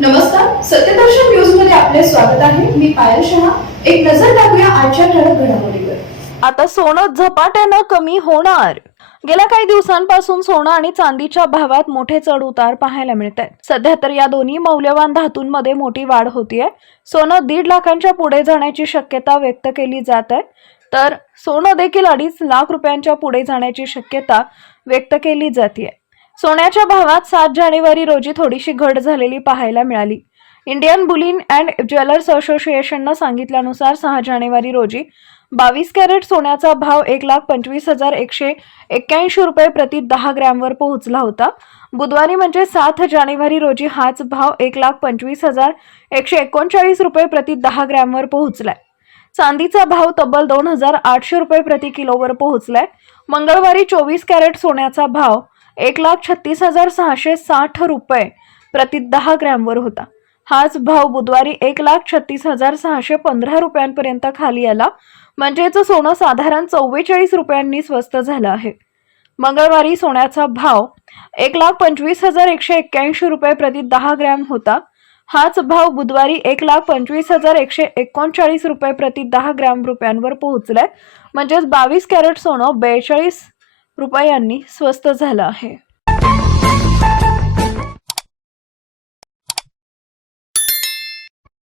नमस्कार, सत्यदर्शन न्यूज मध्ये आपले स्वागत आहे. मी पायल शहा. एक नजर टाकूया आजच्या ठळक घडामोडीवर. आता सोनं झपाट्यानं कमी होणार. गेल्या काही दिवसांपासून सोनं आणि चांदीच्या भावात मोठे चढ उतार पाहायला मिळत आहेत. सध्या तर या दोन्ही मौल्यवान धातूंमध्ये मोठी वाढ होतीये. सोनं 1.5 लाखांच्या पुढे जाण्याची शक्यता व्यक्त केली जात आहे, तर सोनं देखील 2.5 लाख रुपयांच्या पुढे जाण्याची शक्यता व्यक्त केली जाते. सोन्याच्या भावात 7 जानेवारी रोजी थोडीशी घट झालेली पाहायला मिळाली. इंडियन बुलियन अँड ज्वेलर्स असोसिएशननं सांगितल्यानुसार 6 जानेवारी रोजी 22 कॅरेट सोन्याचा भाव 1,25,181 रुपये प्रति 10 ग्रॅमवर पोहोचला होता. बुधवारी म्हणजे 7 जानेवारी रोजी हाच भाव 1,25,139 रुपये प्रति 10 ग्रॅमवर पोहोचलाय. चांदीचा भाव तब्बल 2,800 रुपये प्रति किलोवर पोहोचलाय. मंगळवारी 24 कॅरेट सोन्याचा भाव 1,36,660 रुपये प्रति 10 ग्रॅमवर होता. हाच भाव बुधवारी 1,36,615 रुपयांपर्यंत खाली आला. म्हणजेच सोनं साधारण 44 रुपयांनी स्वस्त झालं आहे. मंगळवारी सोन्याचा भाव 1,25,181 रुपये प्रति 10 ग्रॅम होता. हाच भाव बुधवारी 1,25,139 रुपये प्रति 10 ग्रॅम रुपयांवर पोहोचलाय. म्हणजेच 22 कॅरेट सोनं 42 रुपयांनी स्वस्त झालं आहे.